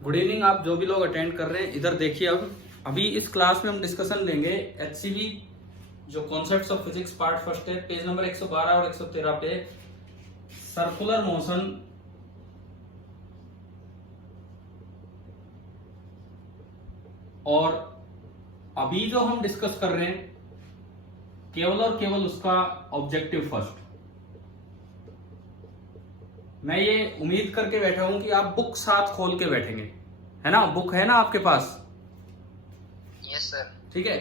Good evening. आप जो भी लोग अटेंड कर रहे हैं इधर देखिए। अब अभी इस क्लास में हम डिस्कशन लेंगे एचसीवी जो concepts of physics part first है, पेज नंबर 112 और 113 पे सर्कुलर मोशन और अभी जो हम डिस्कस कर रहे हैं केवल और केवल उसका ऑब्जेक्टिव फर्स्ट। मैं ये उम्मीद करके बैठा हूं कि आप बुक साथ खोल के बैठेंगे, है ना? बुक है ना आपके पास? Yes sir. ठीक है।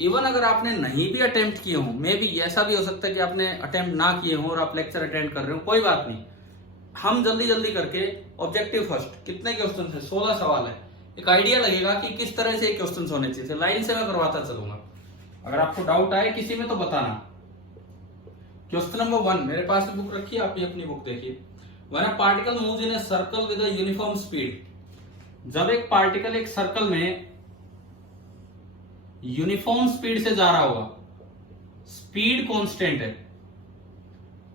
इवन अगर आपने नहीं भी अटेम्प्ट किए हो, मे भी ऐसा भी हो सकता है कि आपने अटेम्प्ट ना किए हो और आप लेक्चर अटेंड कर रहे हो, कोई बात नहीं। हम जल्दी जल्दी करके ऑब्जेक्टिव फर्स्ट, कितने क्वेश्चन है? 16 सवाल है। एक आइडिया लगेगा कि किस तरह से क्वेश्चन होने चाहिए। लाइन से मैं करवाता चलूंगा, अगर आपको डाउट आए किसी में तो बताना। क्वेश्चन नंबर 1, मेरे पास बुक रखी है, आप भी अपनी बुक देखिए। When a particle moves in a circle with a uniform speed, जब एक पार्टिकल एक सर्कल में यूनिफॉर्म स्पीड से जा रहा होगा, स्पीड कांस्टेंट है,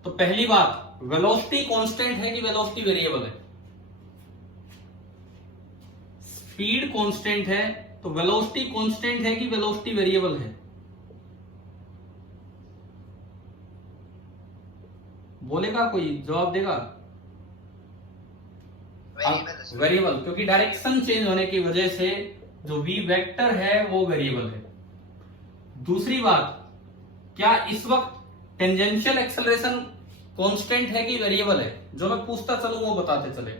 तो पहली बात वेलोसिटी कांस्टेंट है कि वेलोसिटी वेरिएबल है? स्पीड कांस्टेंट है तो वेलोसिटी कांस्टेंट है कि वेलोसिटी वेरिएबल है? बोलेगा कोई? जवाब देगा? वेरिएबल, क्योंकि डायरेक्शन चेंज होने की वजह से जो v वेक्टर है वो वेरिएबल है। दूसरी बात, क्या इस वक्त टेंजेंशियल एक्सेलरेशन कांस्टेंट है कि वेरिएबल है? जो मैं पूछता चलूं वो बताते चले।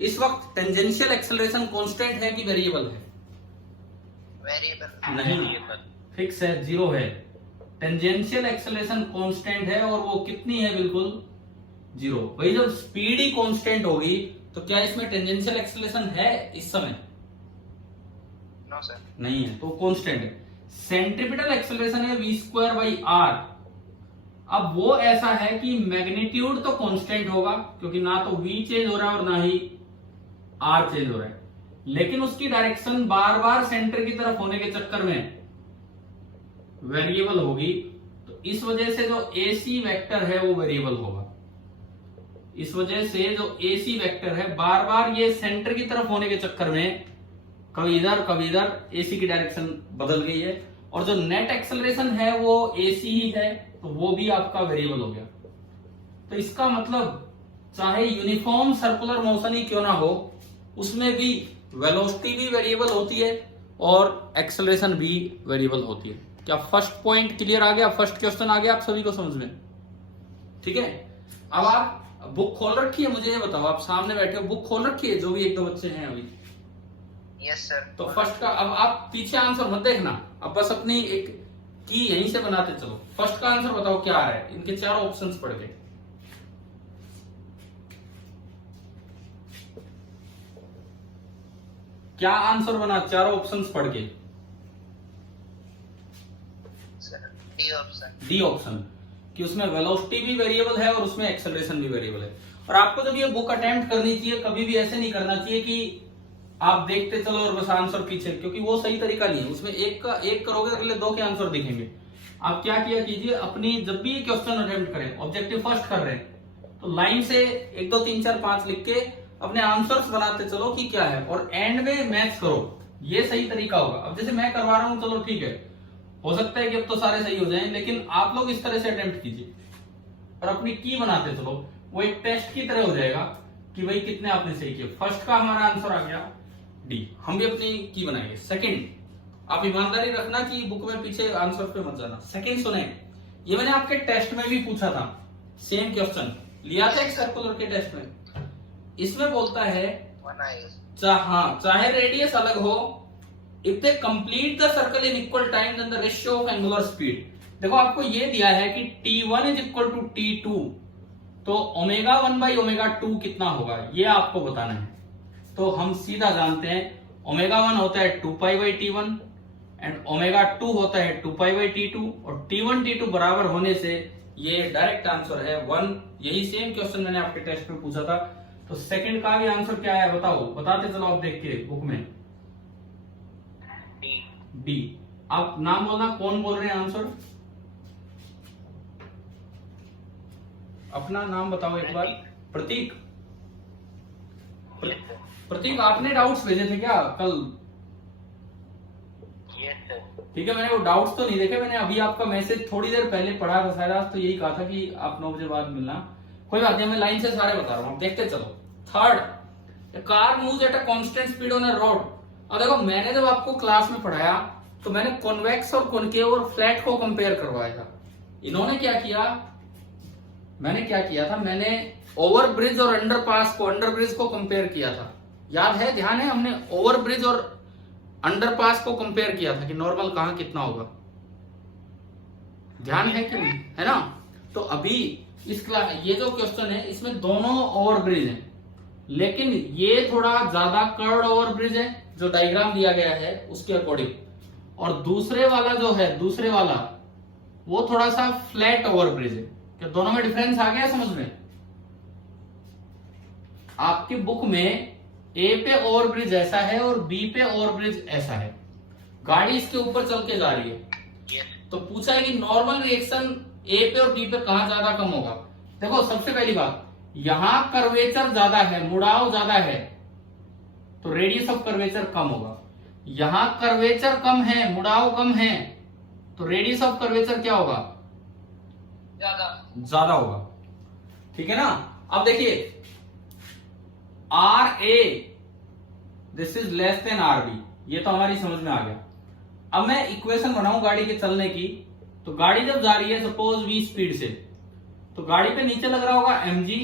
इस वक्त टेंजेंशियल एक्सेलरेशन कांस्टेंट है कि वेरिएबल है? वेरिएबल नहीं, फिक्स है, 0 है। टेंजेंशियल एक्सेलरेशन कांस्टेंट है और वो कितनी है? बिल्कुल 0। भाई जब स्पीड ही कांस्टेंट होगी तो क्या इसमें टेंजेंशियल एक्सेलरेशन है इस समय? नो सर, नहीं है, तो कांस्टेंट है। सेंट्रीपिटल एक्सेलरेशन है v²/r। अब वो ऐसा है कि मैग्नीट्यूड तो कांस्टेंट होगा, क्योंकि ना तो v चेंज हो रहा है और ना ही r चेंज हो रहा है, लेकिन उसकी डायरेक्शन बार बार सेंटर की तरफ होने के चक्कर में वेरिएबल होगी। तो इस वजह से जो AC वेक्टर है वो वेरिएबल होगा। इस वजह से जो AC वेक्टर है बार बार ये सेंटर की तरफ होने के चक्कर में कभी इधर AC की डायरेक्शन बदल गई है, और जो नेट एक्सेलरेशन है वो AC ही है, तो वो भी आपका वेरिएबल हो गया। तो इसका मतलब चाहे यूनिफॉर्म सर्कुलर मोशन ही क्यों ना हो, उसमें भी वेलोसिटी भी वेरिएबल होती है और एक्सेलरेशन भी वेरिएबल होती है। क्या फर्स्ट पॉइंट क्लियर आ गया? फर्स्ट क्वेश्चन आ गया आप सभी को समझ में? ठीक है। अब आप बुक खोल रखी है, मुझे ये बताओ, आप सामने बैठे हो, बुक खोल रखी है? जो भी 1-2 बच्चे हैं अभी। Yes sir. तो फर्स्ट का, अब आप पीछे आंसर मत देखना, अब बस अपनी एक की यहीं से बनाते चलो। फर्स्ट का आंसर बताओ क्या है? इनके 4 ऑप्शंस पढ़ के। क्या आंसर बना 4 ऑप्शंस पढ़ के? D option. डी ऑप्शन, कि उसमें वेलोसिटी भी वेरिएबल है और उसमें एक्सेलरेशन भी वेरिएबल है। और आपको जब ये बुक अटेम्प्ट करनी चाहिए, कभी भी ऐसे नहीं करना चाहिए कि आप देखते चलो और बस आंसर पीछे, क्योंकि वो सही तरीका नहीं है। उसमें एक करोगे, अगले 2 के आंसर दिखेंगे। आप क्या किया कीजिए, अपनी जब भी क्वेश्चन अटेम्प्ट करें, ऑब्जेक्टिव फर्स्ट कर रहे हैं, तो लाइन से 1 2 3 4 5 लिख के अपने आंसर्स बनाते चलो कि क्या है, और एंड में मैच करो। ये सही तरीका होगा। अब जैसे मैं करवा रहा हूं, चलो ठीक है, हो सकता है कि अब तो सारे सही हो जाएं, लेकिन आप लोग इस तरह से अटेम्प्ट कीजिए और अपनी की बनाते चलो। वो एक टेस्ट की तरह हो जाएगा कि भाई कितने आपने सही किए। फर्स्ट का हमारा आंसर आ गया डी। हम भी अपनी की बनाएंगे। सेकंड, आप ईमानदारी रखना कि बुक में पीछे आंसर पे मत जाना। सेकंड सुने, ये मैंने आपके टेस्ट में भी पूछा था, सेम क्वेश्चन लिया था एक सर्कुलर के टेस्ट में। इसमें बोलता है चाहे रेडियस अलग हो, if they complete the circle in equal time then the ratio of angular speed। देखो आपको ये दिया है कि t1 is equal to t2, तो ओमेगा 1/ओमेगा 2 कितना होगा ये आपको बताना है। तो हम सीधा जानते हैं ओमेगा 1 होता है 2π/t1 एंड ओमेगा 2 होता है 2π/t2, और t1 t2 बराबर होने से ये डायरेक्ट आंसर है 1। यही सेम क्वेश्चन मैंने आपके टेस्ट में पूछा था। तो सेकंड का भी आंसर क्या है बताओ, बताते चलो आप देख के बुक में। डी। आप नाम बोलना, कौन बोल रहे हैं आंसर? अपना नाम बताओ एक बार। प्रतीक। Yes, sir. प्रतीक, आपने डाउट्स भेजे थे क्या कल? Yes, sir. ठीक है, मैंने वो डाउट्स तो नहीं देखे, मैंने अभी आपका मैसेज थोड़ी देर पहले पढ़ा था शायद, आज तो यही कहा था कि आप 9 बजे बाद मिलना। कोई बात नहीं, मैं लाइन से सारे बता रहा हूँ, देखते चलो। Third, car moves at a constant speed on a road. अब देखो, मैंने जब आपको क्लास में पढ़ाया तो मैंने कॉन्वेक्स और कॉनकेव और फ्लैट को कंपेयर करवाया था। इन्होंने क्या किया, मैंने क्या किया था, मैंने ओवरब्रिज और अंडरपास को, अंडरब्रिज को कंपेयर किया था। याद है, ध्यान है, हमने ओवरब्रिज और अंडरपास को कंपेयर किया था कि नॉर्मल कहां कितना होगा। ध्यान है कि नहीं, है ना? तो अभी इस क्लास, ये जो क्वेश्चन है इसमें दोनों ओवरब्रिज हैं, लेकिन ये थोड़ा ज्यादा कर्व्ड ओवरब्रिज है जो डायग्राम दिया गया है उसके अकॉर्डिंग, और दूसरे वाला जो है, दूसरे वाला वो थोड़ा सा फ्लैट ओवरब्रिज है। क्या दोनों में डिफरेंस आ गया समझ में? आपकी बुक में ए पे ओवरब्रिज ऐसा है और बी पे ओवरब्रिज ऐसा है, गाड़ी इसके ऊपर चल के जा रही है। Yes. तो पूछा है कि नॉर्मल रिएक्शन ए पे और बी पे कहां ज्यादा कम होगा। देखो, सबसे पहली बात, यहां कर्वेचर ज्यादा है, मुड़ाव ज्यादा है, तो रेडियस ऑफ कर्वेचर कम होगा। यहां कर्वेचर कम है, मुड़ाव कम है, तो रेडियस ऑफ कर्वेचर क्या होगा? ज्यादा होगा। ठीक है ना? अब देखिए, R A this is less than R B, ये तो हमारी समझ में आ गया। अब मैं इक्वेशन बनाऊं गाड़ी के चलने की, तो गाड़ी जब जा रही है सपोज v स्पीड से, तो गाड़ी पे नीचे लग रहा होगा mg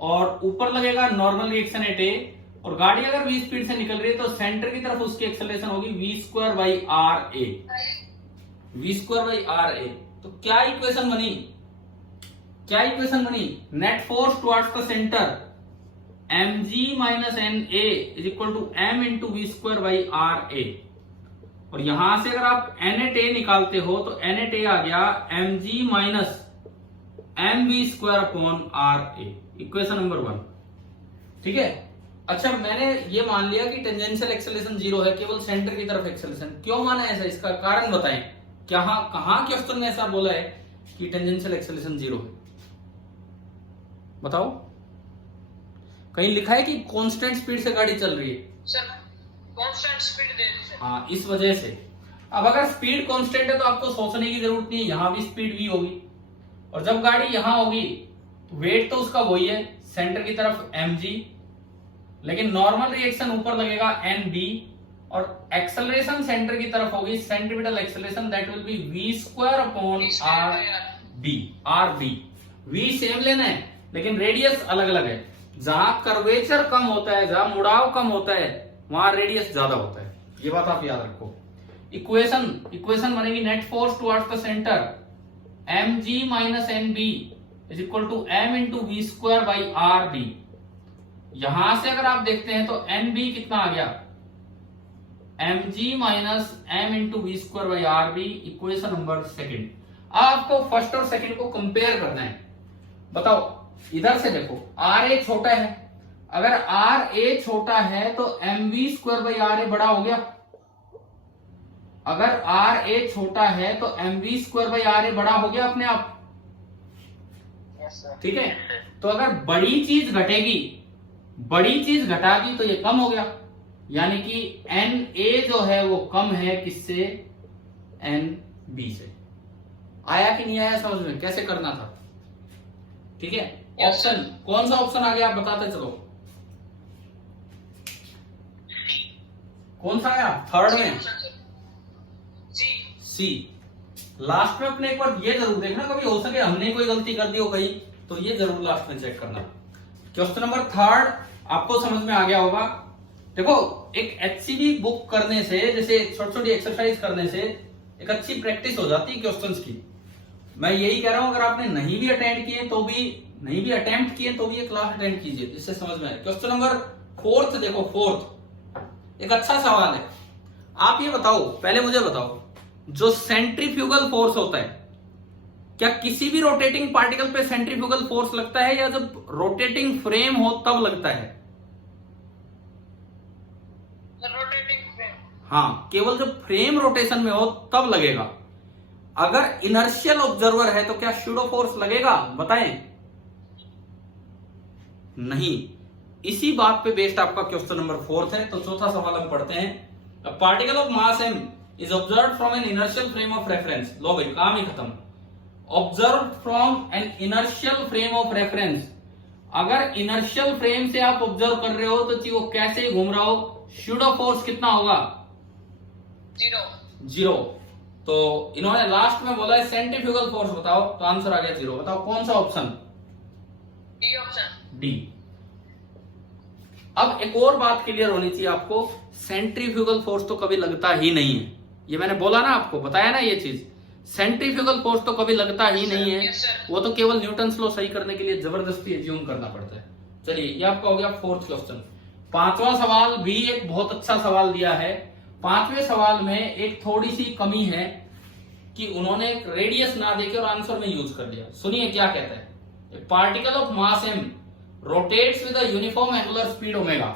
और ऊपर लगेगा नॉर्मल रिएक्शन एट ए, और गाड़ी अगर v स्पीड से निकल रही है तो सेंटर की तरफ उसकी एक्सेलरेशन होगी v square by R A, v square by R A. तो क्या इक्वेशन बनी, क्या इक्वेशन बनी? Net force towards the centre mg minus N A is equal to m into V square by R A, और यहां से अगर आप एन एट ए निकालते हो तो एन एट ए आ गया mg minus M V square upon R A, equation number 1। ठीक है? अच्छा, मैंने ये मान लिया कि टेंजेंशियल एक्सेलरेशन 0 है, केवल सेंटर की तरफ एक्सेलरेशन। क्यों माना ऐसा, इसका कारण बताएं। कहां क्वेश्चन में ऐसा बोला है कि टेंजेंशियल एक्सेलरेशन 0 है? बताओ, कहीं लिखा है कि कांस्टेंट स्पीड से गाड़ी चल रही है? सर कांस्टेंट स्पीड दे दी सर। हाँ, इस वजह से। अब अगर स्पीड कांस्टेंट है तो आपको सोचने की जरूरत नहीं है, यहां भी स्पीड v होगी, और जब गाड़ी यहां होगी तो वेट तो उसका वही है, सेंटर की तरफ mg, लेकिन नॉर्मल रिएक्शन ऊपर लगेगा nb, और एक्सेलरेशन सेंटर की तरफ होगी, centripetal acceleration, that will be v square upon R B. v same लेना है लेकिन रेडियस अलग अलग है। जहां कर्वेचर कम होता है, जहां मुड़ाव कम होता है, वहां रेडियस ज्यादा होता है, ये बात आप याद रखो। इक्वेशन बनेगी net force towards the centre mg minus nb is equal to m into V square by R B. यहां से अगर आप देखते हैं तो nb कितना आ गया, mg minus m into V square by R B, equation number 2। आपको फर्स्ट और सेकंड को कंपेयर करना है। बताओ, इधर से देखो, आर ए छोटा है, अगर आर ए छोटा है तो M V square by R A बड़ा हो गया। अगर आर ए छोटा है तो M V square by R A बड़ा हो गया अपने आप। Yes, sir. ठीक है? तो अगर बड़ी चीज घटेगी, बड़ी चीज घटा दी तो ये कम हो गया, यानी कि एन ए जो है वो कम है किससे? एन बी से। आया कि नहीं आया समझ में? कैसे करना था? ठीक है? ऑप्शन कौन सा ऑप्शन आ गया आप बताते चलो। कौन सा आया थर्ड में? सी। लास्ट में अपने एक बार ये जरूर देखना, कभी हो सके हमने कोई गलती कर दी हो कहीं, तो ये जरूर लास्ट में चेक करना। क्वेश्चन नंबर 3 आपको समझ में आ गया होगा। देखो, एक एचसीबी बुक करने से, जैसे छोटी छोटी एक्सरसाइज करने से एक अच्छी प्रैक्टिस हो जाती है क्वेश्चंस की। मैं यही कह रहा हूं, अगर आपने नहीं भी अटेम्प्ट किए तो भी ये क्लास अटेंड कीजिए, इससे समझ में आए। क्वेश्चन नंबर 4 देखो, 4 एक अच्छा सवाल है। आप ये बताओ, पहले मुझे बताओ, जो सेंट्रीफ्यूगल फोर्स होता है, क्या किसी भी रोटेटिंग पार्टिकल पे सेंट्रीफ्यूगल फोर्स लगता है या जब रोटेटिंग फ्रेम हो तब लगता है? Rotating frame. हाँ, केवल जब फ्रेम रोटेशन में हो तब लगेगा। अगर इनर्शियल ऑब्जर्वर है तो क्या सूडो फोर्स लगेगा? बताएं। नहीं, इसी बात पे बेस्ड आपका क्वेश्चन नंबर 4 है। तो चौथा सवाल हम पढ़ते हैं। Particle of mass m is observe from an inertial frame of reference. लो भाई काम ही खत्म। Observe from an inertial frame of reference. अगर इनर्शियल फ्रेम से आप ऑब्जर्व कर रहे हो तो वो कैसे घूम रहा हो, स्यूडो फोर्स कितना होगा? 0। तो इन्होंने लास्ट में बोला है सेंट्रीफ्यूगल फोर्स बताओ, तो आंसर आ गया 0। बताओ कौन सा ऑप्शन? D option. डी। अब एक और बात क्लियर होनी चाहिए आपको, सेंट्रीफ्यूगल फोर्स तो कभी लगता ही नहीं है। ये मैंने बोला ना, आपको बताया ना ये चीज, सेंट्रीफ्यूगल फोर्स तो कभी लगता ही नहीं है। वो तो केवल न्यूटन्स लॉ सही करने के लिए जबरदस्ती एज्यूम करना पड़ता है। चलिए ये आपका हो गया 4th क्वेश्चन। 5वां सवाल भी एक बहुत अच्छा सवाल दिया है। 5वें सवाल में एक थोड़ी सी कमी है कि उन्होंने एक रेडियस ना देके और आंसर में यूज कर लिया। सुनिए क्या कहता है। Particle of mass m rotates with a uniform angular speed omega.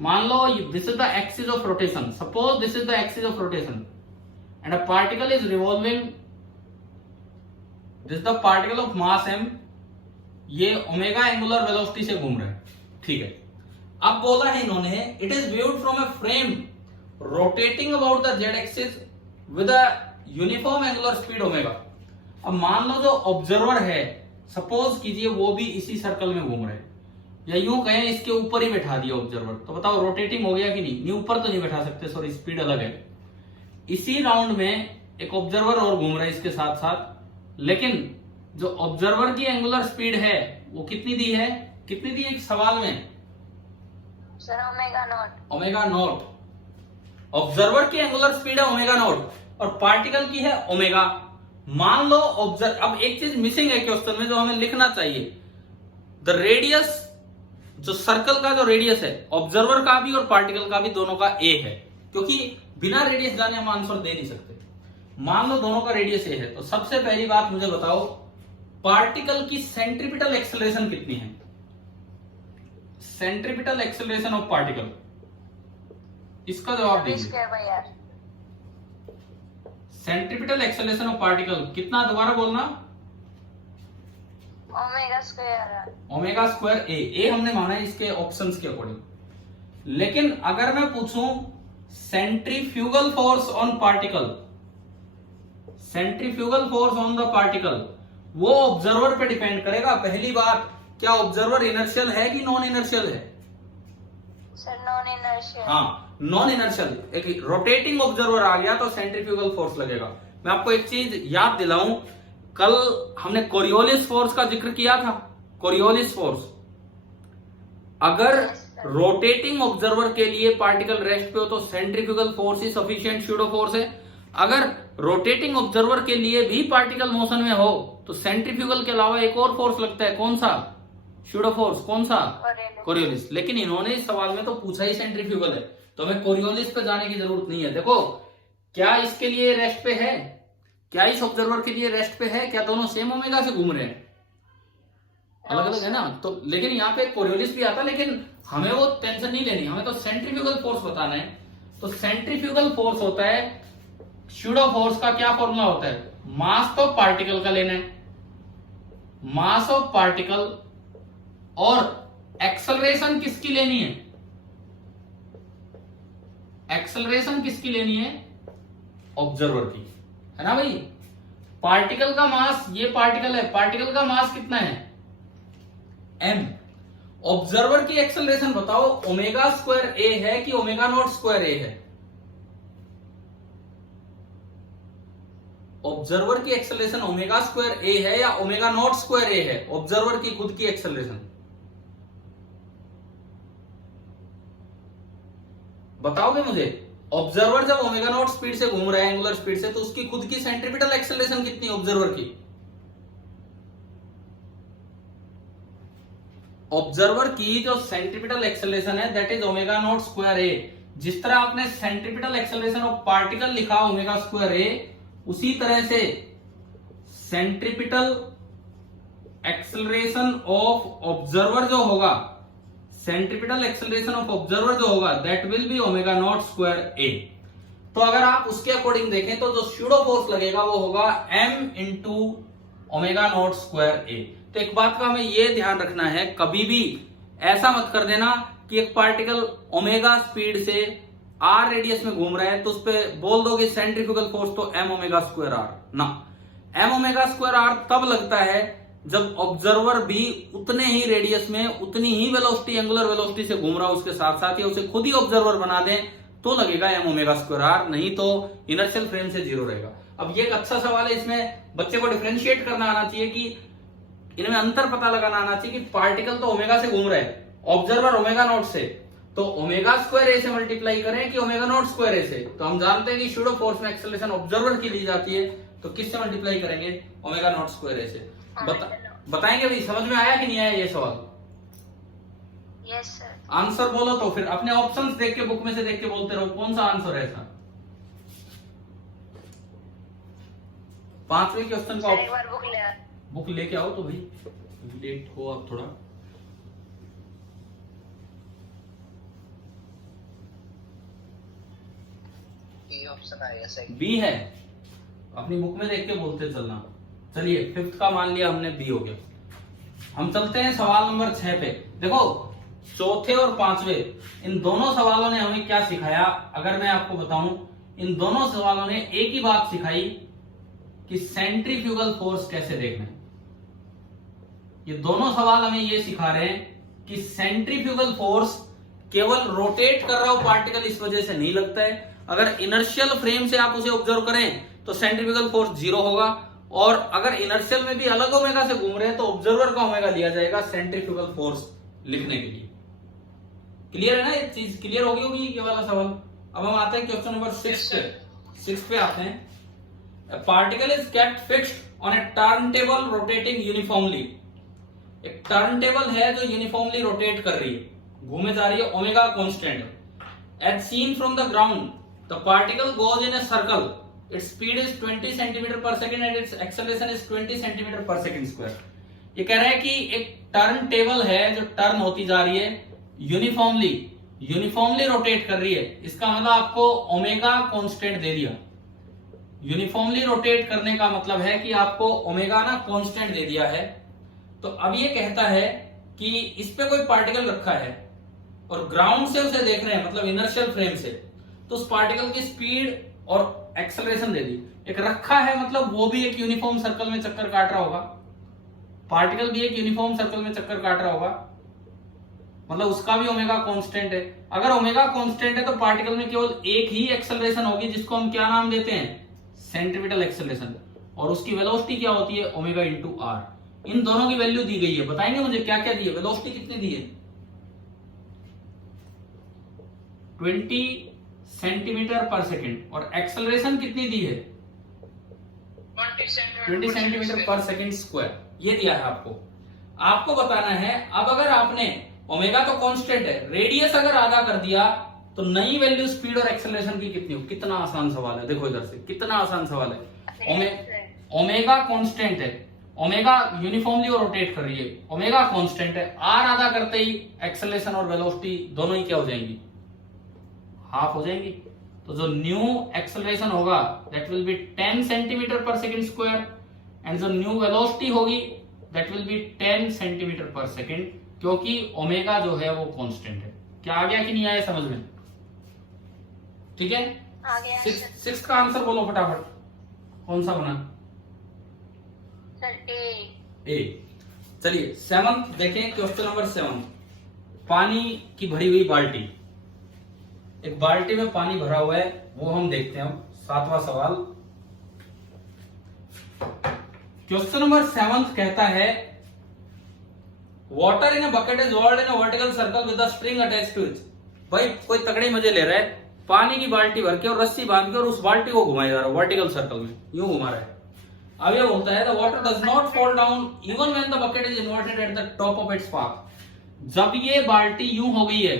मान लो this is the axis of rotation. Suppose this is the axis of rotation and a particle is revolving. This is the particle of mass m. ये omega angular velocity से घूम रहा है, ठीक है। अब बोला है इन्होंने it is viewed from a frame rotating about the Z axis with a uniform angular speed omega. अब मान लो जो ऑब्जर्वर है, सपोज कीजिए वो भी इसी सर्कल में घूम रहे हैं, या यूं कहें इसके ऊपर ही बैठा दिया ऑब्जर्वर, तो बताओ रोटेटिंग हो गया कि नहीं? ऊपर तो नहीं बैठा सकते, सॉरी स्पीड अलग है। इसी राउंड में एक ऑब्जर्वर और घूम रहा है इसके साथ साथ, लेकिन जो ऑब्जर्वर की एंगुलर स्पीड है वो कितनी दी है? कितनी दी एक सवाल में? Sir omega naught. Omega naught. Observer की एंगुलर स्पीड है ओमेगा नॉट और पार्टिकल की है ओमेगा। मान लो ऑब्जर्व, अब एक चीज मिसिंग है क्वेश्चन में जो हमें लिखना चाहिए, द रेडियस, जो सर्कल का जो रेडियस है ऑब्जर्वर का भी और पार्टिकल का भी, दोनों का ए है, क्योंकि बिना रेडियस जाने हम आंसर दे नहीं सकते। मान लो दोनों का रेडियस ए है, तो सबसे पहली बात मुझे बताओ पार्टिकल की सेंट्रीपिटल एक्सेलरेशन कितनी है? सेंट्रीपिटल एक्सेलरेशन ऑफ पार्टिकल, इसका जवाब दीजिए। सेंट्रीपिटल एक्सेलरेशन ऑफ पार्टिकल कितना? दोबारा बोलना। Omega square. ओमेगा स्क्वायर ए हमने माना है इसके ऑप्शंस के अकॉर्डिंग। लेकिन अगर मैं पूछूं centrifugal force on particle, centrifugal force on the particle, वो ऑब्जर्वर पे डिपेंड करेगा। पहली बात, क्या ऑब्जर्वर इनर्शियल है कि नॉन इनर्शियल है? Sir non inertial. हाँ नॉन इनर्शियल। एक रोटेटिंग ऑब्जर्वर आ गया तो सेंट्रीफ्यूगल फोर्स लगेगा। मैं आपको एक चीज याद दिलाऊं, कल हमने कोरियोलिस फोर्स का जिक्र किया था। कोरियोलिस फोर्स, अगर रोटेटिंग ऑब्जर्वर के लिए पार्टिकल रेस्ट पे हो तो सेंट्रीफ्यूगल फोर्स ही सफिशिएंट स्यूडो फोर्स है। अगर रोटेटिंग ऑब्जर्वर के लिए भी पार्टिकल मोशन में हो तो सेंट्रीफ्यूगल के अलावा एक और फोर्स लगता है, कौन सा? Pseudo force. कौन सा? कोरियोलिस। लेकिन इन्होंने इस सवाल में तो पूछा ही सेंट्रीफ्यूगल है, तो हमें कोरियोलिस पे जाने की जरूरत नहीं है। देखो क्या इसके लिए रेस्ट पे है? क्या इस ऑब्जर्वर के लिए रेस्ट पे है? क्या दोनों सेम ओमेगा से घूम रहे हैं? अलग अलग है ना। तो लेकिन यहाँ पे कोरियोलिस भी आता, लेकिन हमें वो टेंशन नहीं लेनी, हमें तो सेंट्रीफ्यूगल फोर्स बताना है। तो सेंट्रीफ्यूगल फोर्स होता है, स्यूडो फोर्स का क्या फॉर्मूला होता है? मास तो पार्टिकल का लेना है, मास ऑफ पार्टिकल, और एक्सेलरेशन किसकी लेनी है? एक्सेलरेशन किसकी लेनी है? ऑब्जर्वर की, है ना भाई। पार्टिकल का मास, ये पार्टिकल है, पार्टिकल का मास कितना है? m। ऑब्जर्वर की एक्सेलरेशन बताओ, ओमेगा स्क्वायर ए है कि ओमेगा नॉट स्क्वायर ए है? ऑब्जर्वर की एक्सेलरेशन ओमेगा स्क्वायर ए है या ओमेगा नॉट स्क्वायर ए है? ऑब्जर्वर की खुद की एक्सेलरेशन बताओगे मुझे। ऑब्जर्वर जब ओमेगा नॉट स्पीड से घूम रहा है, एंगुलर स्पीड से, तो उसकी खुद की सेंट्रीपिटल एक्सेलरेशन कितनी है ऑब्जर्वर की? ऑब्जर्वर की जो सेंट्रीपिटल एक्सेलरेशन है that is omega naught square A. जिस तरह आपने सेंट्रीपिटल एक्सेलरेशन ऑफ पार्टिकल लिखा ओमेगा स्क्वायर ए, उसी तरह से सेंट्रीपिटल एक्सेलरेशन ऑफ ऑब्जर्वर जो होगा, सेंट्रीपिटल एक्सेलरेशन ऑफ ऑब्जर्वर जो होगा that will be omega naught square A. तो अगर आप उसके अकॉर्डिंग देखें तो जो स्यूडो फोर्स लगेगा वो होगा m into omega naught square A. तो एक बात का हमें ये ध्यान रखना है, कभी भी ऐसा मत कर देना कि एक पार्टिकल ओमेगा स्पीड से आर रेडियस में घूम रहा है तो उस पर बोल दो कि सेंट्रीफ्यूगल फोर्स तो एम ओमेगा स्क्वायर आर ना। एम ओमेगा स्क्वायर आर तब लगता है जब ऑब्जर्वर भी उतने ही रेडियस में उतनी ही वेलोसिटी एंगुलर वेलोसिटी से घूम रहा है उसके साथ साथ, या उसे खुद ही ऑब्जर्वर बना दें तो लगेगा एम ओमेगा स्क्वायर आर, नहीं तो इनर्शियल फ्रेम से जीरो रहेगा। अब ये एक अच्छा सवाल है, इसमें बच्चे को डिफरेंशिएट करना आना चाहिए कि इनमें अंतर पता लगाना आना चाहिए कि पार्टिकल तो ओमेगा से घूम रहा है, ऑब्जर्वर ओमेगा नॉट से, तो ओमेगा स्क्वायर ए से मल्टीप्लाई करें कि ओमेगा नॉट स्क्वायर ए से। तो हम जानते हैं कि स्यूडो फोर्स में एक्सेलरेशन ऑब्जर्वर की ली जाती है, तो किससे मल्टीप्लाई करेंगे? ओमेगा नॉट स्क्वायर ए से। बताएंगे भाई, समझ में आया कि नहीं आया ये सवाल? Yes sir. आंसर बोलो तो फिर अपने ऑप्शंस देख के, बुक में से देख के बोलते रहो कौन सा आंसर है इसका। 5वें क्वेश्चन का एक बार बुक लेके आओ तो भाई, लेट हो आप थोड़ा। ऑप्शन आएगा सही। बी है, अपनी बुक में देख के बोलते चलना। चलिए 5th का मान लिया हमने, बी हो गया। हम चलते हैं सवाल नंबर 6 पे। देखो चौथे और 5वें इन दोनों सवालों ने हमें क्या सिखाया, अगर मैं आपको बताऊं, इन दोनों सवालों ने एक ही बात सिखाई कि सेंट्रीफ्यूगल फोर्स कैसे देखना है। ये दोनों सवाल हमें ये सिखा रहे हैं कि सेंट्रीफ्यूगल फोर्स केवल रोटेट कर रहा हो पार्टिकल इस वजह से नहीं लगता है। अगर इनर्शियल फ्रेम से आप उसे ऑब्जर्व करें तो सेंट्रीफ्यूगल फोर्स जीरो होगा, और अगर इनर्शियल में भी अलग ओमेगा से घूम रहे हैं तो ऑब्जर्वर का ओमेगा लिया जाएगा सेंट्रीफ्यूगल फोर्स लिखने के लिए। क्लियर है ना, ये चीज क्लियर होगी होगी ये वाला सवाल। अब हम आते हैं क्वेश्चन नंबर 6 पे। 6 पे आते हैं। Particle is kept fixed on A turn table rotating uniformly. एक टर्न टेबल है जो यूनिफॉर्मली रोटेट कर रही है, घूमे जा रही है, ओमेगा कांस्टेंट है। As seen from the ground the particle goes in a circle, its speed is 20 centimetre per second and its acceleration is 20 centimetre per second square. ये कह रहा है कि एक टर्न टेबल है जो टर्न होती जा रही है, यूनिफॉर्मली रोटेट कर रही है। इसका मतलब आपको ओमेगा कांस्टेंट दे दिया। यूनिफॉर्मली रोटेट करने का मतलब है कि आपको ओमेगा ना कांस्टेंट दे दिया है। तो अब ये कहता है कि इस पे कोई पार्टिकल रखा है और ग्राउंड से उसे देख रहे हैं, मतलब इनर्शियल फ्रेम से, तो उस पार्टिकल की स्पीड और एक्सेलरेशन दे दी। एक रखा है मतलब वो भी एक यूनिफॉर्म सर्कल में चक्कर काट रहा होगा, पार्टिकल भी एक यूनिफॉर्म सर्कल में चक्कर काट रहा होगा, मतलब उसका भी ओमेगा कांस्टेंट है। अगर ओमेगा कांस्टेंट है तो पार्टिकल में केवल एक ही एक्सेलरेशन होगी जिसको हम क्या नाम देते हैं? Centripetal acceleration. और उसकी वेलोसिटी क्या होती है? Omega into are. इन दोनों की वैल्यू दी गई है, बताएंगे मुझे क्या क्या दी है? वेलोसिटी कितनी दी है? 20 सेंटीमीटर पर सेकंड। और एक्सेलरेशन कितनी दी है? 20 सेंटीमीटर पर सेकंड स्क्वायर। ये दिया है आपको। आपको बताना है अब अगर आपने ओमेगा तो कांस्टेंट है, रेडियस अगर आधा कर दिया तो नई वैल्यू स्पीड और एक्सेलरेशन की कितनी हो? कितना आसान सवाल है, देखो इधर से कितना आसान सवाल है। ओमेगा कांस्टेंट है, ओमेगा यूनिफॉर्मली रोटेट कर रही है, ओमेगा कांस्टेंट है, आर आधा करते ही एक्सेलरेशन और वेलोसिटी दोनों ही क्या हो जाएंगी? हाफ हो जाएंगी। तो जो न्यू एक्सेलरेशन होगा that will B 10 centimetre per second square, and जो न्यू वेलोसिटी होगी that will B 10 centimetre per second, क्योंकि ओमेगा जो है वो कांस्टेंट है। क्या आ गया कि नहीं आया समझ में? ठीक है, आ गया। 6 का आंसर बोलो फटाफट, कौन सा बना? सर ए। चलिए 7 देखें, क्वेश्चन नंबर 7। पानी की भरी हुई बाल्टी, एक बाल्टी में पानी भरा हुआ है, वो हम देखते हैं। 7वां सवाल, क्वेश्चन नंबर 7 कहता है water in a bucket is rolled in a vertical circle with the spring attached to it. भाई कोई तगड़े मजे ले रहा है, पानी की बाल्टी भर के और रस्सी बांध के और उस बाल्टी को घुमाया जा रहा है वर्टिकल सर्कल में, यूं घुमा रहा है। अब ये बोलता है the water does not fall down even when the bucket is inverted at the top of its path. जब ये बाल्टी यूं हो गई है,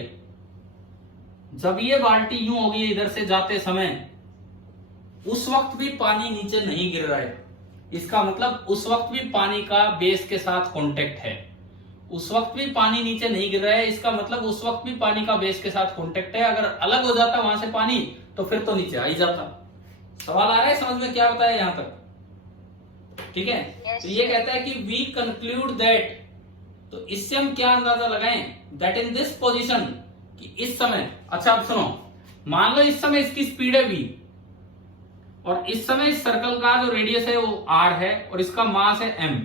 जब ये बाल्टी यूं हो गई है इधर से जाते समय, उस वक्त भी पानी नीचे नहीं गिर रहा है। इसका मतलब उस वक्त भी पानी का बेस के साथ कांटेक्ट है, उस वक्त भी पानी नीचे नहीं गिर रहा है। इसका मतलब उस वक्त भी पानी का बेस के साथ कांटेक्ट है। अगर अलग हो जाता वहां से पानी तो फिर तो नीचे आ ही जाता। सवाल आ रहा है समझ में? क्या बताया यहां तक? ठीक है। तो ये कहता है कि वी कंक्लूड दैट तो इससे हम क्या अंदाजा लगाएं, दैट इन दिस पोजीशन, कि इस समय, अच्छा अब सुनो, मान लो इस समय इसकी स्पीड है v और इस समय इस सर्कल का जो रेडियस है वो r है और इसका मास है m।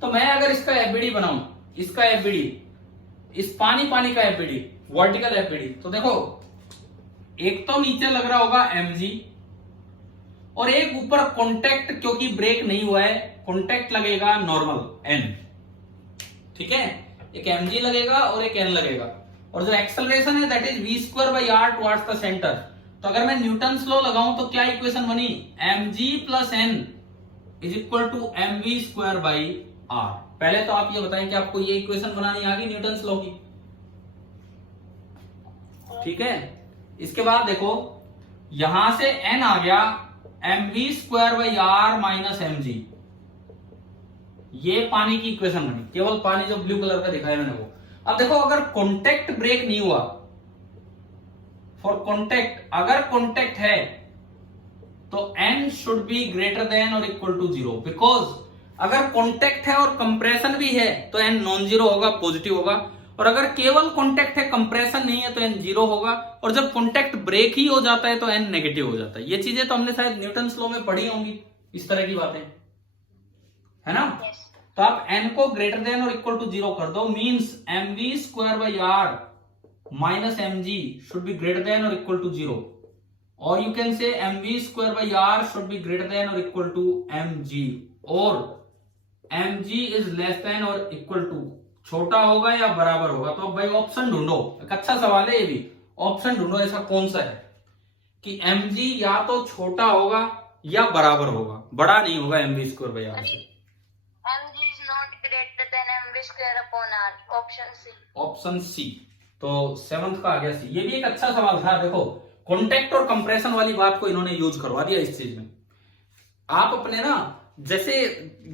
तो मैं अगर इसका एफबीडी बनाऊं, इसका एफबीडी, इस पानी पानी का एफबीडी, वर्टिकल एफबीडी, तो देखो एक तो नीचे लग रहा होगा mg और एक ऊपर कॉन्टेक्ट, क्योंकि ब्रेक नहीं हुआ है, कॉन्टेक्ट लगेगा नॉर्मल n, ठीक है, एक mg लगेगा और एक n लगेगा, और जो एक्सेलरेशन है that is v square by r towards the centre. तो अगर मैं न्यूटन्स लॉ लगाऊं तो क्या इक्वेशन बनी, mg plus n is equal to mv square by r। पहले तो आप ये बताएं कि आपको ये इक्वेशन बनानी आ गई न्यूटन्स लॉ की, ठीक है। इसके बाद देखो यहां से n आ गया mv square by r minus mg, ये पानी की इक्वेशन बनी, केवल पानी जो ब्लू कलर का दिखाया मैंने वो। अब देखो अगर कॉन्टेक्ट ब्रेक नहीं हुआ, फॉर कॉन्टेक्ट, अगर कॉन्टेक्ट है तो n should be greater than और इक्वल टू 0, बिकॉज अगर कॉन्टेक्ट है और कंप्रेशन भी है तो n नॉन जीरो होगा, पॉजिटिव होगा, और अगर केवल कॉन्टेक्ट है कंप्रेशन नहीं है तो n जीरो होगा, और जब कॉन्टेक्ट ब्रेक ही हो जाता है तो n नेगेटिव हो जाता है। ये चीजें तो हमने शायद न्यूटन्स लॉ में पढ़ी होंगी, इस तरह की बातें, है ना। Yes. तो आप n को ग्रेटर देन और इक्वल टू 0 कर दो, means mv square by r minus mg should be greater than और इक्वल टू 0, और you can say mv square by r should be greater than और इक्वल टू mg, और mg is less then और equal to, छोटा होगा या बराबर होगा। तो भाई ऑप्शन ढूंढो, एक अच्छा सवाल है ये भी, ऑप्शन ढूंढो ऐसा कौन सा है कि mg या तो छोटा होगा या बराबर होगा, बड़ा नहीं होगा mv स्क्वायर बाई r से। mg is not greater than mv square upon r. Option C. Option C, तो 7th का आ गया सी। ये भी एक अच्छा सवाल था, देखो कॉन्टेक्ट और कंप्रेशन वाली बात को इन्होंने यूज करवा दिया इस चीज में। आप अपने ना, जैसे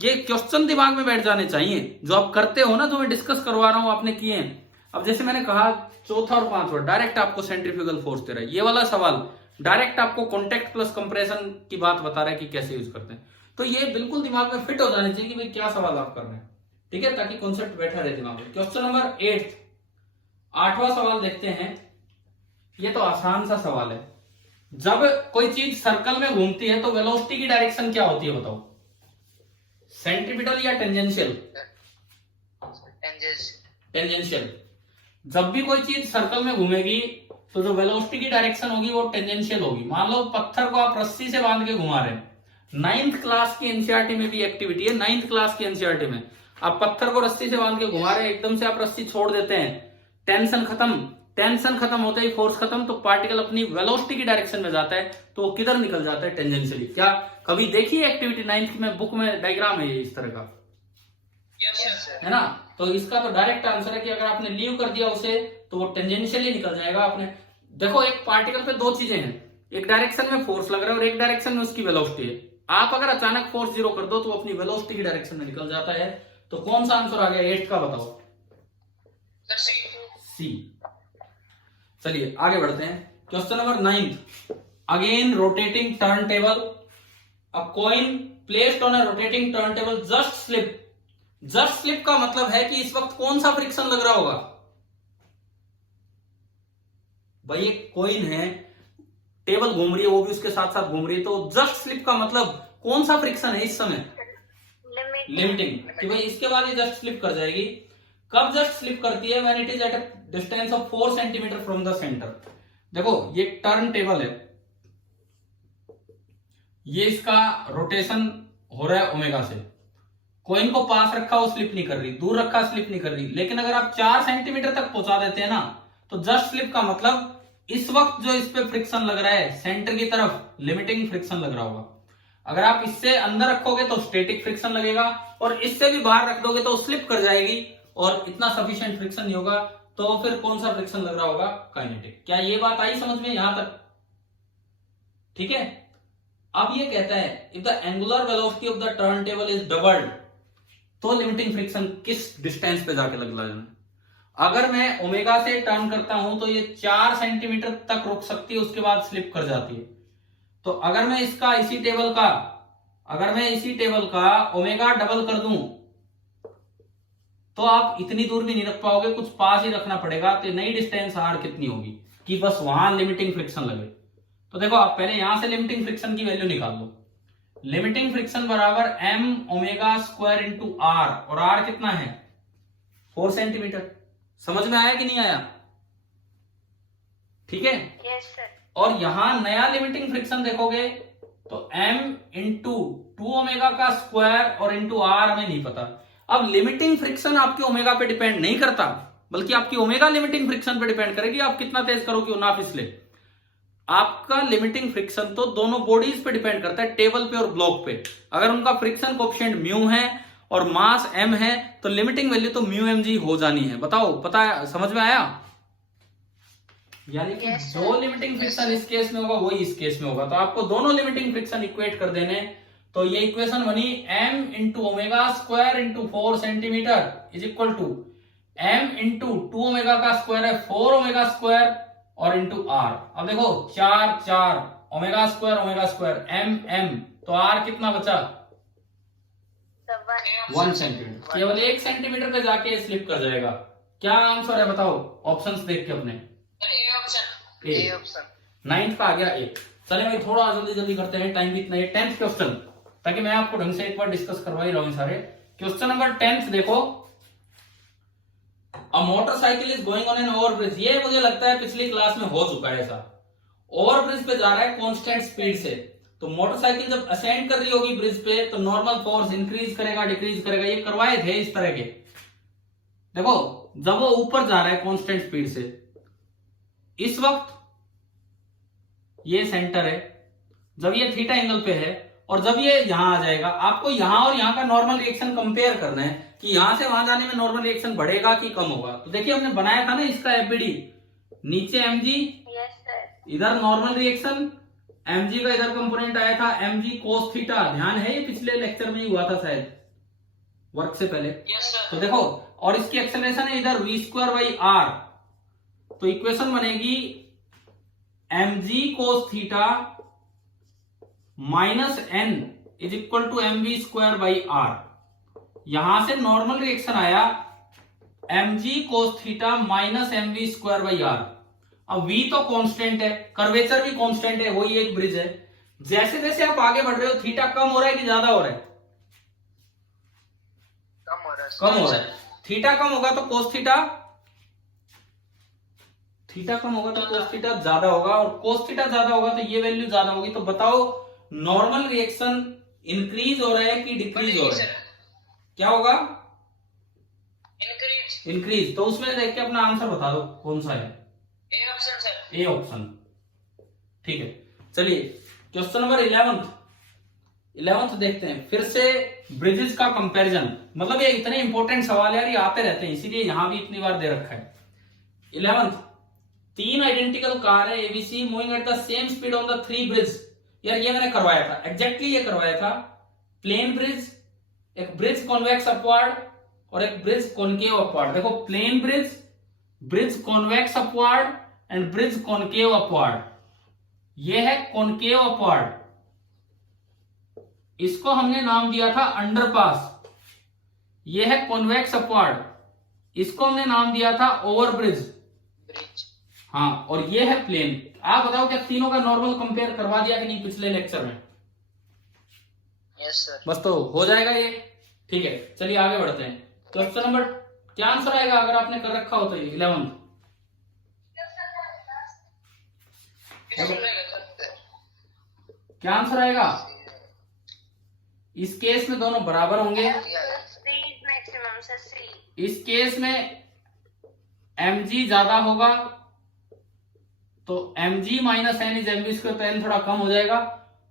ये क्वेश्चन दिमाग में बैठ जाने चाहिए जो आप करते हो ना, जो मैं डिस्कस करवा रहा हूं आपने किए हैं। अब जैसे मैंने कहा चौथा और पांचवा डायरेक्ट आपको सेंट्रीफ्यूगल फोर्स दे रहा है, ये वाला सवाल डायरेक्ट आपको कॉन्टेक्ट प्लस कंप्रेशन की बात बता रहा है कि कैसे यूज करते हैं। तो ये बिल्कुल दिमाग में फिट हो जाने चाहिए कि भाई क्या सवाल आप कर रहे हैं, ठीक है, ताकि कॉन्सेप्ट बैठा रहे दिमाग में। क्वेश्चन नंबर 8, 8वां सवाल देखते हैं। ये तो आसान सा सवाल है, जब कोई चीज सर्कल में घूमती है तो वेलोसिटी की डायरेक्शन क्या होती है बताओ, सेंट्रीपिटल या टेंजेंशियल? टेंजेंशियल। जब भी कोई चीज सर्कल में घूमेगी तो जो वेलोसिटी की डायरेक्शन होगी वो टेंजेंशियल होगी। मान लो पत्थर को आप रस्सी से बांध के घुमा रहे हैं, 9th क्लास की एनसीईआरटी में भी एक्टिविटी है, 9th क्लास की एनसीईआरटी में आप पत्थर को रस्सी से बांध के घुमा रहे हैं, एकदम से आप रस्सी छोड़ देते हैं, टेंशन खत्म, टेंशन खत्म होते ही फोर्स खत्म, तो पार्टिकल अपनी वेलोसिटी की डायरेक्शन में जाता है, तो वो किधर निकल जाता है, टेंजेंशियली। क्या कभी देखी है एक्टिविटी 9th में, बुक में डायग्राम है ये इस तरह का, है ना। तो इसका तो डायरेक्ट आंसर है कि अगर आपने लीव कर दिया उसे तो वो टेंजेंशियली निकल जाएगा। आपने देखो एक पार्टिकल पे दो चीजें हैं, एक डायरेक्शन में फोर्स लग रहा है और एक डायरेक्शन में उसकी वेलोसिटी है। आप अगर अचानक फोर्स 0 कर दो तो अपनी वेलोसिटी की डायरेक्शन में निकल जाता है। तो कौन सा आंसर आ गया 8 का बताओ? सी। चलिए आगे बढ़ते हैं। Question number 9, again rotating turn table, a coin placed on a rotating turn table just slip. Just slip का मतलब है कि इस वक्त कौन सा फ्रिक्शन लग रहा होगा भाई, एक कॉइन है, टेबल घूम रही है, वो भी उसके साथ साथ घूम रही है, तो जस्ट स्लिप का मतलब कौन सा फ्रिक्शन है इस समय? लिमिटिंग। कि भाई इसके बाद ये जस्ट स्लिप कर जाएगी। कब जस्ट स्लिप करती है? When it is at a distance of 4 centimetre from the centre. देखो ये टर्न टेबल है, ये इसका रोटेशन हो रहा है ओमेगा से, कॉइन को पास रखा वो स्लिप नहीं कर रही, दूर रखा स्लिप नहीं कर रही। लेकिन अगर आप 4 सेंटीमीटर तक पहुंचा देते हैं ना, तो जस्ट स्लिप का मतलब इस वक्त जो इस पे फ्रिक्शन लग रहा है सेंटर की तरफ, लिमिटिंग फ्रिक्शन लग रहा होगा। अगर आप इससे अंदर रखोगे तो स्टैटिक फ्रिक्शन लगेगा, और इससे भी बाहर रख दोगे तो स्लिप कर जाएगी और इतना सफिशिएंट फ्रिक्शन नहीं होगा। तो फिर कौन सा फ्रिक्शन लग रहा होगा? काइनेटिक। क्या ये बात आई समझ में यहां तक? ठीक है। अब ये कहता है if the angular velocity of the turn table is doubled, तो लिमिटिंग फ्रिक्शन किस डिस्टेंस पे जाके लग जाना। अगर मैं ओमेगा से टर्न करता हूं तो ये 4 सेंटीमीटर तक रुक सकती है, उसके बाद स्लिप कर जाती है। तो अगर मैं इसका इसी टेबल का ओमेगा डबल कर दूं तो आप इतनी दूर भी नहीं रख पाओगे, कुछ पास ही रखना पड़ेगा। तो नई डिस्टेंस आर कितनी होगी कि बस वहां लिमिटिंग फ्रिक्शन लगे। तो देखो आप पहले यहां से लिमिटिंग फ्रिक्शन की वैल्यू निकाल लो। लिमिटिंग फ्रिक्शन बराबर M omega square into R, और आर कितना है 4 सेंटीमीटर। समझ में आया कि नहीं आया? ठीक है। Yes, sir. और यहां नया लिमिटिंग फ्रिक्शन देखोगे तो m इंटू 2 ओमेगा का स्क्वायर और इंटू आर हमें नहीं पता। अब लिमिटिंग फ्रिक्शन आपके ओमेगा पे डिपेंड नहीं करता, बल्कि आपकी ओमेगा लिमिटिंग फ्रिक्शन पे डिपेंड करेगी, आप कितना तेज करो कि वो ना फिसले। आपका लिमिटिंग फ्रिक्शन तो दोनों बॉडीज पे डिपेंड करता है, टेबल पे और ब्लॉक पे। अगर उनका फ्रिक्शन कोएफिशिएंट म्यू है और मास m है तो लिमिटिंग वैल्यू तो म्यू एम जी हो जानी है। बताओ, पता है, समझ में आया? यानी कि Yes, sir. जो लिमिटिंग फ्रिक्शन इस केस में होगा वही इस केस में होगा। तो आपको दोनों लिमिटिंग फ्रिक्शन इक्वेट कर देने। तो ये इक्वेशन बनी m into omega square into 4 centimetre is equal to m into 2 omega का स्क्वायर है 4 ओमेगा स्क्वायर और इंटू r। अब देखो 4 4 ओमेगा स्क्वायर m m, तो r कितना बचा? The 1 centimetre. केवल 1 सेंटीमीटर पे जाके स्लिप कर जाएगा। क्या आंसर है बताओ ऑप्शंस देख के अपने? A option. 9th का आ गया ए। चले भाई थोड़ा जल्दी जल्दी करते हैं, टाइम भी इतना है। 10th क्वेश्चन, ताकि मैं आपको ढंग से एक बार डिस्कस करवा ही रहा हूं सारे। क्वेश्चन नंबर 10th देखो, a motorcycle is going on an overbridge. ये मुझे लगता है पिछली क्लास में हो चुका है ऐसा। ओवरब्रिज पे जा रहा है कांस्टेंट स्पीड से, तो मोटरसाइकिल जब असेंड कर रही होगी ब्रिज पे तो नॉर्मल फोर्स इंक्रीज करेगा डिक्रीज करेगा। ये करवाए थे इस तरह के। देखो जब वो ऊपर जा रहा है कांस्टेंट स्पीड से, इस वक्त ये सेंटर है, जब ये थीटा एंगल पे है, और जब ये यहां आ जाएगा, आपको यहां और यहां का नॉर्मल रिएक्शन कंपेयर करना है कि यहां से वहां जाने में नॉर्मल रिएक्शन बढ़ेगा कि कम होगा। तो देखिए हमने बनाया था ना इसका एफबीडी, नीचे mg, Yes, sir. इधर नॉर्मल रिएक्शन, mg का इधर कंपोनेंट आया था mg cos थीटा। ध्यान है, ये पिछले लेक्चर में ही हुआ था शायद, वर्क से पहले। तो देखो, और इसकी एक्सेलरेशन है इधर v स्क्वायर बाई आर। तो इक्वेशन बनेगी mg cos theta minus n is equal to mv square by R. यहां से नॉर्मल रिएक्शन आया mg cos theta minus mv square by R. अब v तो कांस्टेंट है, कर्वेचर भी कांस्टेंट है, वही एक ब्रिज है। जैसे जैसे आप आगे बढ़ रहे हो थीटा कम हो रहा है कि ज्यादा हो रहा है? कम हो रहा है। कम हो रहा है। थीटा कम होगा तो कोस थीटा, थीटा कम होगा तो कोस थीटा ज्यादा होगा, और कोस थीटा ज्यादा होगा तो ये वैल्यू ज्यादा होगी। तो बताओ नॉर्मल रिएक्शन इंक्रीज हो रहा है कि डिक्रीज हो रहा है? क्या होगा? इंक्रीज। इंक्रीज। तो उसमें देख के अपना आंसर बता दो कौन सा है। A option sir. A option. ठीक है, चलिए क्वेश्चन नंबर 11th देखते हैं। फिर से ब्रिजेस का कंपैरिजन। मतलब ये इतने इंपॉर्टेंट सवाल है यार, ये आते रहते हैं, इसीलिए यहां भी इतनी बार दे रखा है। 11th, 3 आइडेंटिकल कार है ABC moving at the same speed on the 3 bridge. यार ये मैंने करवाया था, एग्जैक्टली ये करवाया था। प्लेन ब्रिज, एक ब्रिज कॉन्वेक्स अपवर्ड और एक ब्रिज कॉनकेव अपवर्ड। देखो plain bridge, bridge convex upward and bridge concave upward. ये है कॉनकेव अपवर्ड, इसको हमने नाम दिया था अंडरपास। ये है कॉन्वेक्स अपवर्ड, इसको हमने नाम दिया था ओवरब्रिज। ब्रिज। हाँ, और ये है प्लेन। आप बताओ क्या तीनों का नॉर्मल कंपेयर करवा दिया कि नहीं पिछले लेक्चर में? Yes sir. बस तो हो जाएगा ये। ठीक है, चलिए आगे बढ़ते हैं। क्वेश्चन नंबर, क्या आंसर आएगा अगर आपने कर रखा हो तो? 11th क्या आंसर आएगा? इस केस में दोनों बराबर होंगे। C is maximum, sir. C. इस केस में mg ज्यादा होगा तो mg minus n is mv square, तो n थोड़ा कम हो जाएगा।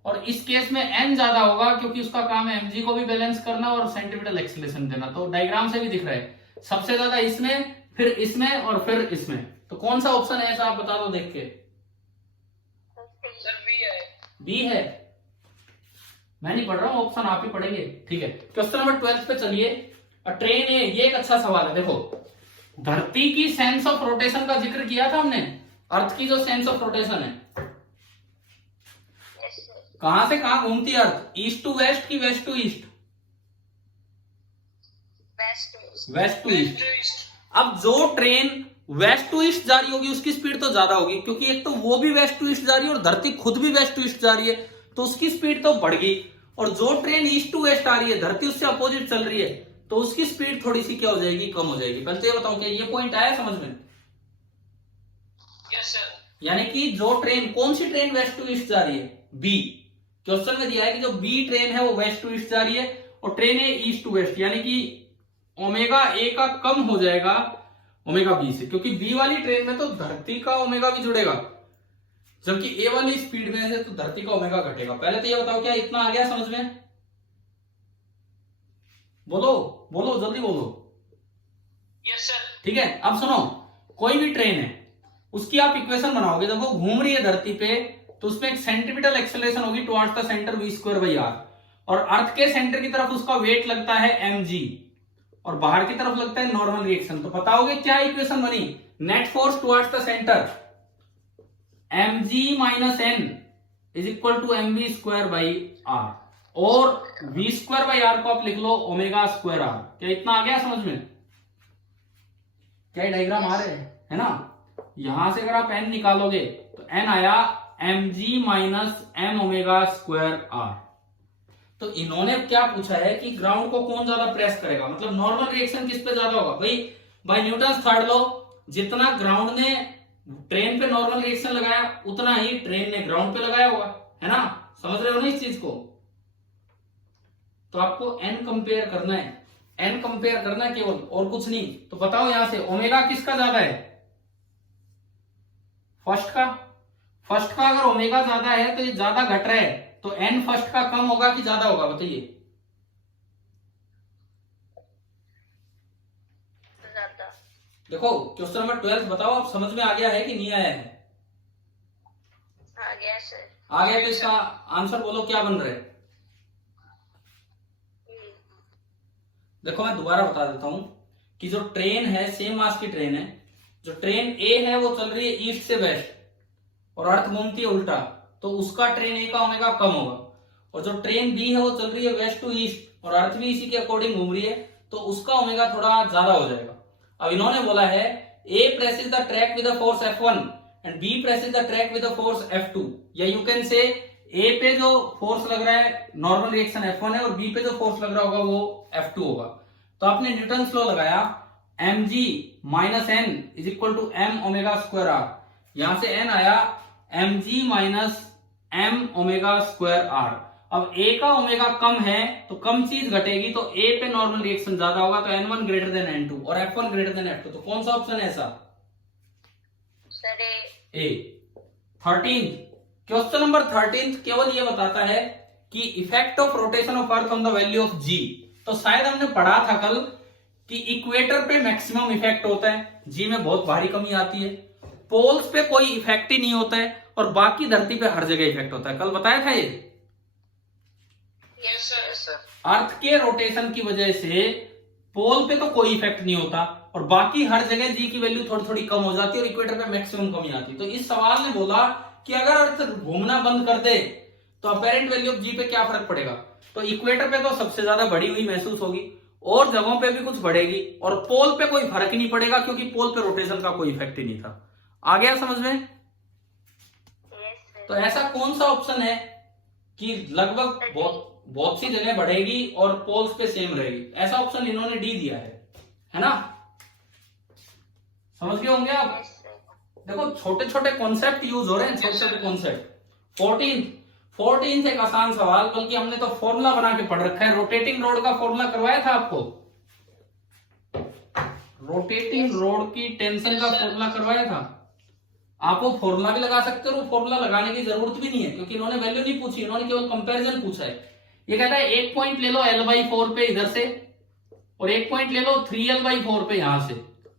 और इस केस में n ज्यादा होगा क्योंकि उसका काम है mg को भी बैलेंस करना और सेंटीमीटर एक्सेलरेशन देना। तो डायग्राम से भी दिख रहा है सबसे ज्यादा इसमें, फिर इसमें और फिर इसमें। तो कौन सा ऑप्शन है ऐसा आप बता दो देख के। सर बी है। बी है? मैं नहीं पढ़ रहा हूं, ऑप्शन आप ही पढ़ेंगे। ठीक है, क्वेश्चन नंबर 12 पे चलिए। ट्रेन है, ये एक अच्छा सवाल है। देखो धरती की सेंस ऑफ रोटेशन का जिक्र किया था हमने, अर्थ की जो सेंस ऑफ रोटेशन है, Yes, sir. कहां से कहां घूमती है अर्थ? ईस्ट टू वेस्ट की west to east? West to east. West to east. अब जो ट्रेन वेस्ट टू ईस्ट जा रही होगी उसकी स्पीड तो ज्यादा होगी, क्योंकि एक तो वो भी वेस्ट टू ईस्ट जा रही है और धरती खुद भी वेस्ट टू ईस्ट जा रही है, तो उसकी स्पीड तो बढ़ गई। और जो ट्रेन ईस्ट टू वेस्ट आ रही है, धरती उससे अपोजिट चल रही है, तो उसकी स्पीड थोड़ी सी क्या हो जाएगी, कम हो जाएगी। पहले तो ये बताओ क्या ये पॉइंट आया समझ में? Yes sir. यानी कि जो ट्रेन, कौन सी ट्रेन वेस्ट टू ईस्ट जा रही है? बी। क्वेश्चन में दिया है कि जो बी ट्रेन है वो वेस्ट टू ईस्ट जा रही है और ट्रेन है ईस्ट टू वेस्ट, यानी कि ओमेगा ए का कम हो जाएगा ओमेगा बी से, क्योंकि बी वाली ट्रेन में तो धरती का ओमेगा भी जुड़ेगा, जबकि ए वाली स्पीड में है तो धरती का ओमेगा घटेगा। पहले तो ये बताओ क्या इतना आ गया समझ में? बोलो बोलो जल्दी बोलो। Yes sir. ठीक है, अब सुनो, कोई भी ट्रेन है उसकी आप इक्वेशन बनाओगे, जब वो घूम रही है धरती पे तो उसमें एक सेंट्रीपिटल एक्सेलरेशन होगी टुवर्ड्स द सेंटर v²/r, और अर्थ के सेंटर की तरफ उसका वेट लगता है mg और बाहर की तरफ लगता है नॉर्मल रिएक्शन। तो बताओगे क्या इक्वेशन बनी? Net force towards the centre mg - n = mv²/r, और v²/r को आप लिख लो ω²r। क्या इतना आ गया समझ में? क्या डायग्राम आ रहे हैं, है ना? यहां से अगर आप n निकालोगे तो n आया mg - mω²r। तो इन्होंने क्या पूछा है कि ग्राउंड को कौन ज्यादा प्रेस करेगा, मतलब नॉर्मल रिएक्शन किस पे ज्यादा होगा? भाई बाय न्यूटन्स थर्ड लॉ, जितना ग्राउंड ने ट्रेन पे नॉर्मल रिएक्शन लगाया उतना ही ट्रेन ने ग्राउंड पे लगाया होगा, है ना? समझ रहे हो ना इस चीज को? तो आपको n कंपेयर करना है, n कंपेयर करना है केवल, और कुछ नहीं। तो बताओ यहां से ओमेगा किसका ज्यादा है? फर्स्ट का अगर ओमेगा ज्यादा है तो ये ज्यादा घट रहा है, तो n फर्स्ट का कम होगा कि ज्यादा होगा बताइए? ज्यादा। देखो क्वेश्चन नंबर 12 बताओ, आप समझ में आ गया है कि नहीं आया है? आ गया सर। आ गया तो इसका आंसर बोलो क्या बन रहा है? देखो मैं दोबारा बता देता हूं कि जो ट्रेन है सेम मास की ट्रेन है, जो ट्रेन ए है वो चल रही है ईस्ट से वेस्ट और अर्थ घूमती है उल्टा, तो उसका ट्रेन ए का ओमेगा कम होगा। और जो ट्रेन बी है वो चल रही है वेस्ट टू ईस्ट और अर्थ भी इसी के अकॉर्डिंग घूम रही है, तो उसका ओमेगा थोड़ा ज्यादा हो जाएगा। अब इन्होंने बोला है A presses the track with the force F1 and B presses the track with the force F2, या यू कैन से ए पे जो फोर्स लग रहा है नॉर्मल रिएक्शन F1 है और बी पे जो फोर्स लग रहा होगा वो F2 होगा। तो आपने न्यूटन्स लॉ लगाया mg - n = mω²r, यहां से n आया mg - mω²r। अब a का ओमेगा कम है तो कम चीज घटेगी, तो a पे नॉर्मल रिएक्शन ज्यादा होगा, तो n1 > n2 और f1 > f2। तो कौन सा ऑप्शन है ऐसा? सर ए। 13 क्वेश्चन नंबर 13 केवल ये बताता है कि effect of rotation of earth on the value of g. तो शायद हमने पढ़ा था कल कि इक्वेटर पे मैक्सिमम इफेक्ट होता है, जी में बहुत भारी कमी आती है, पोल्स पे कोई इफेक्ट ही नहीं होता है और बाकी धरती पे हर जगह इफेक्ट होता है। कल बताया था ये। Yes sir. अर्थ के रोटेशन की वजह से पोल पे तो कोई इफेक्ट नहीं होता और बाकी हर जगह जी की वैल्यू थोड़ी थोड़ी कम हो जाती है और इक्वेटर पे मैक्सिमम कमी आती है। तो इस सवाल ने बोला कि अगर अर्थ घूमना बंद कर दे तो अपेरेंट वैल्यू ऑफ जी पे क्या फर्क पड़ेगा? तो इक्वेटर पे तो सबसे ज्यादा बढ़ी हुई महसूस होगी और जगहों पे भी कुछ बढ़ेगी और पोल पे कोई फर्क ही नहीं पड़ेगा, क्योंकि पोल पे रोटेशन का कोई इफेक्ट ही नहीं था। आ गया समझ में? तो ऐसा कौन सा ऑप्शन है कि लगभग बहुत सी जगह बढ़ेगी और पोल्स पे सेम रहेगी? ऐसा ऑप्शन इन्होंने डी दिया है ना? समझ गए होंगे आप? देखो छोटे छोटे कॉन्सेप्ट यूज हो रहे हैं, छोटे छोटे कॉन्सेप्ट। 14 एक आसान सवाल, बल्कि हमने तो फॉर्मूला बना के पढ़ रखा है। रोटेटिंग रोड का फॉर्मूला करवाया था आपको? रोटेटिंग रोड की टेंशन का फॉर्मूला करवाया था? आप वो फॉर्मूला भी लगा सकते हो, वो फॉर्मूला लगाने की जरूरत भी नहीं है, क्योंकि इन्होंने वैल्यू नहीं पूछी, इन्होंने केवल कंपैरिजन पूछा है। ये कहता है एक पॉइंट ले लो L/4 पे इधर से और एक पॉइंट ले लो 3L/4 पे यहां से,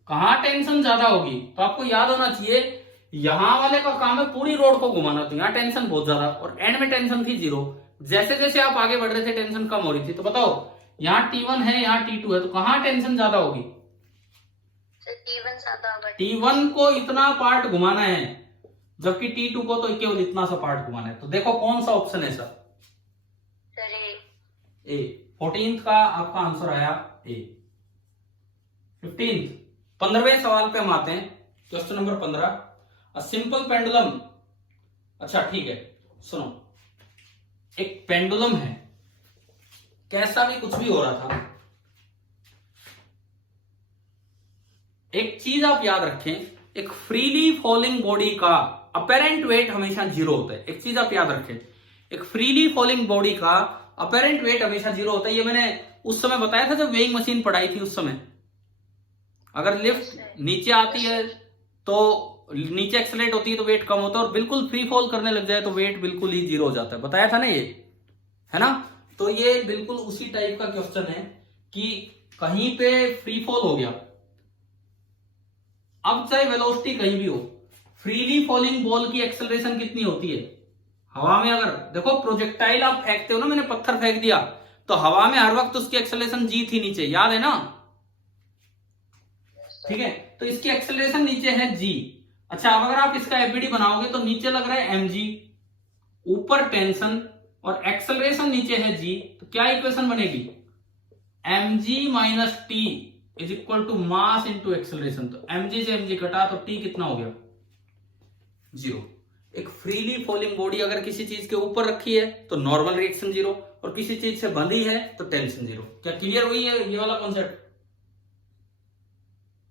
कहां टेंशन ज्यादा होगी? तो आपको याद होना चाहिए यहां वाले का काम है पूरी रोड को घुमाना, तो यहाँ टेंशन बहुत ज्यादा और एंड में टेंशन थी 0। जैसे जैसे आप आगे बढ़ रहे थे टेंशन कम हो रही थी। तो बताओ यहाँ T1 है, यहाँ T2 है, तो कहां टेंशन ज्यादा होगी? T1 ज्यादा होगा। T1 को इतना पार्ट घुमाना है जबकि T2 को तो केवल इतना सा पार्ट घुमाना है। तो देखो कौन सा ऑप्शन है सर? ए। 14 का आपका आंसर आया ए। 15 15वें सवाल पे हम आते हैं। Question number 15, a simple pendulum. अच्छा ठीक है, सुनो, एक पेंडुलम है, कैसा भी कुछ भी हो रहा था। एक चीज आप याद रखें, एक फ्रीली फॉलिंग बॉडी का अपेरेंट वेट हमेशा 0 होता है। एक चीज आप याद रखें, एक फ्रीली फॉलिंग बॉडी का अपेरेंट वेट हमेशा 0 होता है। ये मैंने उस समय बताया था जब वेइंग मशीन पढ़ाई थी। उस समय अगर लिफ्ट नीचे आती है तो नीचे एक्सेलरेट होती है तो वेट कम होता है, और बिल्कुल फ्री फॉल करने लग जाए तो वेट बिल्कुल ही 0 हो जाता है। बताया था ना ये, है ना। तो ये बिल्कुल उसी टाइप का क्वेश्चन है कि कहीं पे फ्री फॉल हो गया, अब चाहे वेलोसिटी कहीं भी हो, फ्रीली फॉलिंग बॉल की एक्सेलरेशन कितनी होती है हवा में। अगर देखो प्रोजेक्टाइल आप फेंकते हो ना, मैंने पत्थर फेंक दिया तो हवा में हर वक्त उसकी एक्सेलरेशन जी थी नीचे, याद है ना। ठीक है, तो इसकी एक्सेलरेशन नीचे है जी। अच्छा, अब अगर आप इसका एफबीडी बनाओगे तो नीचे लग रहा है एमजी, ऊपर टेंशन और एक्सेलरेशन नीचे है जी, तो क्या इक्वेशन बनेगी, mg minus T is equal to mass into acceleration. तो mg से mg कटा तो t कितना हो गया, 0। एक फ्रीली फॉलिंग बॉडी अगर किसी चीज के ऊपर रखी है तो नॉर्मल रिएक्शन 0, और किसी चीज से बंधी है तो टेंशन 0। क्या क्लियर हुई है ये वाला कॉन्सेप्ट?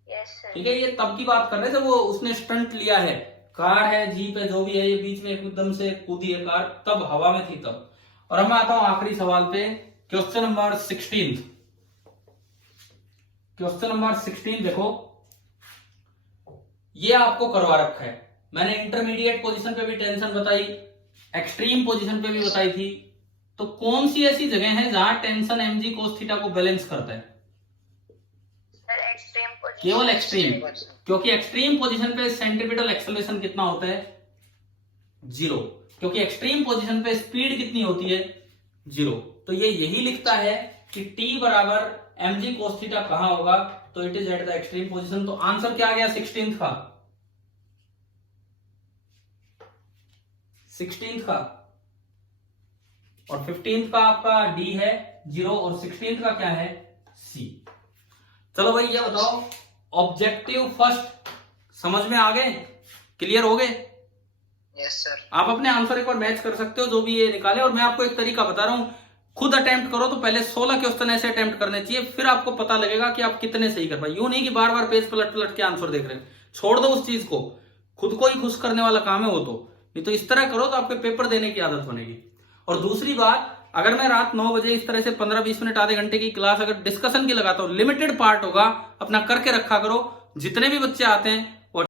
Yes sir. ठीक है, ये तब की बात कर रहे थे, वो उसने स्टंट लिया है, कार है, जीप है, जो भी है, ये बीच में एकदम से कूदी है कार, तब हवा में थी तब। और अब मैं आता हूं आखिरी सवाल पे, क्वेश्चन नंबर 16। क्वेश्चन नंबर 16 देखो, ये आपको करवा रखा है। मैंने इंटरमीडिएट पोजीशन पे भी टेंशन बताई, एक्सट्रीम पोजीशन पे भी बताई थी। तो कौन सी ऐसी जगह है जहां टेंशन mg cos थीटा को बैलेंस करता है? Sir extreme position. केवल एक्सट्रीम, क्योंकि एक्सट्रीम पोजीशन पे सेंट्रीपिटल एक्सेलरेशन कितना होता है, 0। क्योंकि एक्सट्रीम पोजीशन पे स्पीड कितनी होती है, 0। तो ये यही लिखता है कि t बराबर mg cos थीटा कहां होगा, तो it is at the extreme position. तो आंसर क्या आ गया 16th का, 16th का, और 15th का आपका d है 0, और 16th का क्या है, c। चलो भाई ये बताओ, ऑब्जेक्टिव फर्स्ट समझ में आ गए, क्लियर हो गए? Yes sir. आप अपने आंसर एक बार मैच कर सकते हो जो भी ये निकाले, और मैं आपको एक तरीका बता रहा हूं, खुद अटेम्प्ट करो तो पहले 16 क्वेश्चन ऐसे अटेम्प्ट करने चाहिए, फिर आपको पता लगेगा कि आप कितने सही कर पाए। यूं नहीं कि बार बार पेज पलट पलट के आंसर देख रहे हैं, छोड़ दो उस चीज को, खुद को ही खुश करने वाला काम है वो तो। नहीं तो इस तरह करो तो आपके पेपर देने की आदत बनेगी। और दूसरी बात, अगर मैं रात 9 बजे इस तरह से 15-20 मिनट आधे घंटे की क्लास अगर डिस्कशन की लगाता हूं, लिमिटेड पार्ट होगा, अपना करके रखा करो। जितने भी बच्चे आते हैं